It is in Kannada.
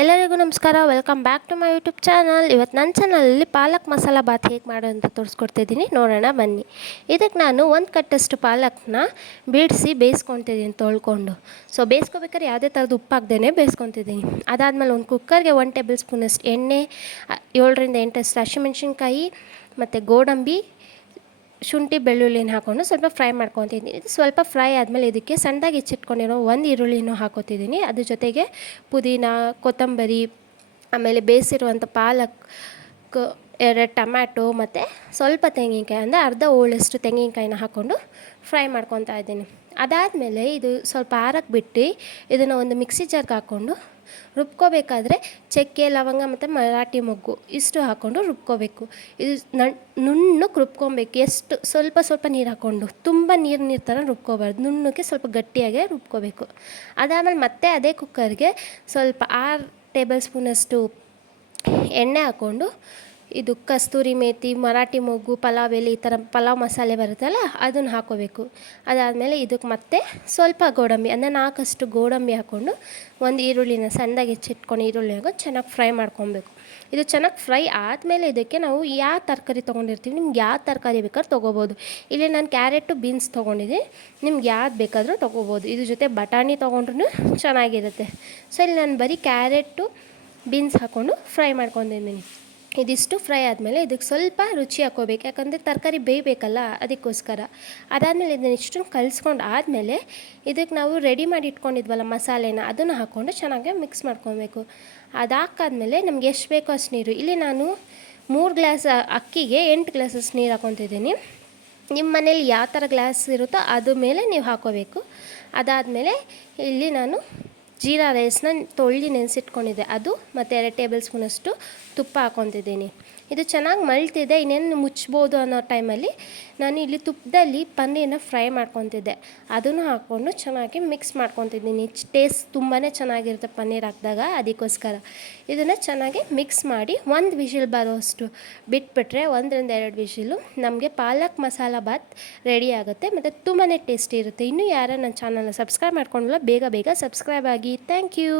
ಎಲ್ಲರಿಗೂ ನಮಸ್ಕಾರ. Welcome back to my YouTube channel ಇವತ್ತು ನನ್ನ ಚಾನಲಲ್ಲಿ ಪಾಲಕ್ ಮಸಾಲ ಬಾತ್ ಹೇಗೆ ಮಾಡೋ ಅಂತ ತೋರಿಸ್ಕೊಡ್ತಿದ್ದೀನಿ. ನೋಡೋಣ, ಬನ್ನಿ. ಇದಕ್ಕೆ ನಾನು ಒಂದು ಕಟ್ಟಷ್ಟು ಪಾಲಕ್ನ ಬೀಡಿಸಿ ಬೇಯಿಸ್ಕೊತಿದ್ದೀನಿ ತೊಳ್ಕೊಂಡು. ಸೊ ಬೇಯಿಸ್ಕೋಬೇಕಾದ್ರೆ ಯಾವುದೇ ಥರದ ಉಪ್ಪು ಬೇಯಿಸ್ಕೊತಿದ್ದೀನಿ ಅದಾದಮೇಲೆ ಒಂದು ಕುಕ್ಕರ್ಗೆ ಒನ್ ಟೇಬಲ್ ಸ್ಪೂನಷ್ಟು ಎಣ್ಣೆ ಏಳರಿಂದ ಎಂಟಷ್ಟು ಹಸಿಮೆಣ್ಸಿನ್ಕಾಯಿ, ಮತ್ತು ಗೋಡಂಬಿ ಶುಂಠಿ ಬೆಳ್ಳುಳ್ಳಿನ ಹಾಕ್ಕೊಂಡು ಸ್ವಲ್ಪ ಫ್ರೈ ಮಾಡ್ಕೊತಿದ್ದೀನಿ. ಸ್ವಲ್ಪ ಫ್ರೈ ಆದಮೇಲೆ ಇದಕ್ಕೆ ಸಣ್ಣದಾಗಿ ಹೆಚ್ಚಿಟ್ಕೊಂಡಿರೋ ಒಂದು ಈರುಳ್ಳಿನೂ ಹಾಕೋತಿದ್ದೀನಿ. ಅದ್ರ ಜೊತೆಗೆ ಪುದೀನ, ಕೊತ್ತಂಬರಿ, ಆಮೇಲೆ ಬೇಯಿಸಿರುವಂಥ ಪಾಲಕ್ ಎರಡು ಟಮ್ಯಾಟೊ ಮತ್ತು ಸ್ವಲ್ಪ ತೆಂಗಿನಕಾಯಿ ಅಂದರೆ ಅರ್ಧ ಹೋಳಷ್ಟು ತೆಂಗಿನಕಾಯಿನ ಹಾಕ್ಕೊಂಡು ಫ್ರೈ ಮಾಡ್ಕೊತಾ ಇದ್ದೀನಿ. ಅದಾದಮೇಲೆ ಇದು ಸ್ವಲ್ಪ ಆರಕ್ಕೆ ಬಿಟ್ಟು ಇದನ್ನು ಒಂದು ಮಿಕ್ಸಿ ಜಾರ್ಗೆ ಹಾಕ್ಕೊಂಡು ರುಬ್ಕೋಬೇಕಾದ್ರೆ ಚಕ್ಕೆ, ಲವಂಗ ಮತ್ತು ಮರಾಠಿ ಮೊಗ್ಗು ಇಷ್ಟು ಹಾಕ್ಕೊಂಡು ರುಬ್ಕೋಬೇಕು. ಇದು ನಣ್ ನುಣ್ಣಕ್ಕೆ ರುಬ್ಕೊಬೇಕು. ಎಷ್ಟು ಸ್ವಲ್ಪ ಸ್ವಲ್ಪ ನೀರು ಹಾಕ್ಕೊಂಡು ತುಂಬ ನೀರು ನೀರು ಥರ ರುಬ್ಕೋಬಾರ್ದು. ನುಣ್ಣಕ್ಕೆ ಸ್ವಲ್ಪ ಗಟ್ಟಿಯಾಗೆ ರುಬ್ಕೋಬೇಕು. ಅದಾದಮೇಲೆ ಮತ್ತೆ ಅದೇ ಕುಕ್ಕರ್ಗೆ ಸ್ವಲ್ಪ ಆರು ಟೇಬಲ್ ಸ್ಪೂನಷ್ಟು ಎಣ್ಣೆ ಹಾಕ್ಕೊಂಡು ಇದು ಕಸ್ತೂರಿ ಮೇಥಿ ಮರಾಠಿ ಮೊಗ್ಗು, ಪಲಾವ್ ಎಲೆ ಈ ಥರ ಪಲಾವ್ ಮಸಾಲೆ ಬರುತ್ತಲ್ಲ, ಅದನ್ನು ಹಾಕೋಬೇಕು. ಅದಾದಮೇಲೆ ಇದಕ್ಕೆ ಮತ್ತೆ ಸ್ವಲ್ಪ ಗೋಡಂಬಿ, ಅಂದರೆ ನಾಲ್ಕಷ್ಟು ಗೋಡಂಬಿ ಹಾಕ್ಕೊಂಡು ಒಂದು ಈರುಳ್ಳಿನ ಸಣ್ಣದಾಗಿ ಹೆಚ್ಚಿಟ್ಕೊಂಡು ಈರುಳ್ಳಿ ಹಾಕೊಂಡು ಚೆನ್ನಾಗಿ ಫ್ರೈ ಮಾಡ್ಕೊಬೇಕು. ಇದು ಚೆನ್ನಾಗಿ ಫ್ರೈ ಆದಮೇಲೆ ಇದಕ್ಕೆ ನಾವು ಯಾವ ತರಕಾರಿ ತೊಗೊಂಡಿರ್ತೀವಿ, ನಿಮ್ಗೆ ಯಾವ ತರಕಾರಿ ಬೇಕಾದ್ರೂ ತೊಗೋಬೋದು. ಇಲ್ಲಿ ನಾನು ಕ್ಯಾರೆಟು, ಬೀನ್ಸ್ ತೊಗೊಂಡಿದ್ದೀನಿ, ನಿಮ್ಗೆ ಯಾವ್ದು ಬೇಕಾದರೂ ತೊಗೋಬೋದು. ಇದ್ರ ಜೊತೆ ಬಟಾಣಿ ತೊಗೊಂಡ್ರೂ ಚೆನ್ನಾಗಿರುತ್ತೆ. ಸೊ ಇಲ್ಲಿ ನಾನು ಬರೀ ಕ್ಯಾರೆಟು, ಬೀನ್ಸ್ ಹಾಕ್ಕೊಂಡು ಫ್ರೈ ಮಾಡ್ಕೊಂಡಿದ್ದೀನಿ. ಇದಿಷ್ಟು ಫ್ರೈ ಆದಮೇಲೆ ಇದಕ್ಕೆ ಸ್ವಲ್ಪ ರುಚಿ ಹಾಕೋಬೇಕು ಯಾಕಂದರೆ ತರಕಾರಿ ಬೇಯಬೇಕಲ್ಲ ಅದಕ್ಕೋಸ್ಕರ. ಅದಾದಮೇಲೆ ಇದನ್ನ ಇಷ್ಟನ್ನು ಕಲಿಸ್ಕೊಂಡು ಆದಮೇಲೆ ಇದಕ್ಕೆ ನಾವು ರೆಡಿ ಮಾಡಿ ಇಟ್ಕೊಂಡಿದ್ವಲ್ಲ ಮಸಾಲೆನ, ಅದನ್ನು ಹಾಕ್ಕೊಂಡು ಚೆನ್ನಾಗಿ ಮಿಕ್ಸ್ ಮಾಡ್ಕೊಬೇಕು. ಅದಾಕಾದ್ಮೇಲೆ ನಮ್ಗೆ ಎಷ್ಟು ಬೇಕೋ ಅಷ್ಟು ನೀರು. ಇಲ್ಲಿ ನಾನು ಮೂರು ಗ್ಲಾಸ್ ಅಕ್ಕಿಗೆ ಎಂಟು ಗ್ಲಾಸಸ್ ನೀರು ಹಾಕ್ಕೊತಿದ್ದೀನಿ. ನಿಮ್ಮ ಮನೇಲಿ ಯಾವ ಥರ ಗ್ಲಾಸ್ ಇರುತ್ತೋ ಅದ್ರ ಮೇಲೆ ನೀವು ಹಾಕೋಬೇಕು ಅದಾದಮೇಲೆ ಇಲ್ಲಿ ನಾನು ಜೀರಾ ರೈಸ್ನ ತೊಳ್ಳಿ ನೆನೆಸಿಟ್ಕೊಂಡಿದ್ದೆ. ಅದು ಮತ್ತು ಎರಡು ಟೇಬಲ್ ಸ್ಪೂನಷ್ಟು ತುಪ್ಪ ಹಾಕ್ಕೊತಿದ್ದೀನಿ ಇದು ಚೆನ್ನಾಗಿ ಮಳ್ತಿದೆ ಇನ್ನೇನು ಮುಚ್ಬೋದು ಅನ್ನೋ ಟೈಮಲ್ಲಿ ನಾನು ಇಲ್ಲಿ ತುಪ್ಪದಲ್ಲಿ ಪನ್ನೀರನ್ನ ಫ್ರೈ ಮಾಡ್ಕೊತಿದ್ದೆ. ಅದನ್ನು ಹಾಕ್ಕೊಂಡು ಚೆನ್ನಾಗಿ ಮಿಕ್ಸ್ ಮಾಡ್ಕೊತಿದ್ದೀನಿ. ಟೇಸ್ಟ್ ತುಂಬಾ ಚೆನ್ನಾಗಿರುತ್ತೆ ಪನ್ನೀರ್ ಹಾಕಿದಾಗ ಅದಕ್ಕೋಸ್ಕರ. ಇದನ್ನು ಚೆನ್ನಾಗಿ ಮಿಕ್ಸ್ ಮಾಡಿ ಒಂದು ವಿಷಿಲ್ ಬರೋಷ್ಟು ಬಿಟ್ಬಿಟ್ರೆ ಒಂದರಿಂದ ಎರಡು ವಿಷಿಲು ನಮಗೆ ಪಾಲಕ್ ಮಸಾಲ ಬಾತ್ ರೆಡಿ ಆಗುತ್ತೆ. ಮತ್ತು ತುಂಬಾ ಟೇಸ್ಟಿ ಇರುತ್ತೆ. ಇನ್ನೂ ಯಾರು ನನ್ನ ಚಾನಲ್ನ ಸಬ್ಸ್ಕ್ರೈಬ್ ಮಾಡ್ಕೊಂಡಿಲ್ಲ, ಬೇಗ ಬೇಗ ಸಬ್ಸ್ಕ್ರೈಬ್ ಆಗಿ ಥ್ಯಾಂಕ್ ಯು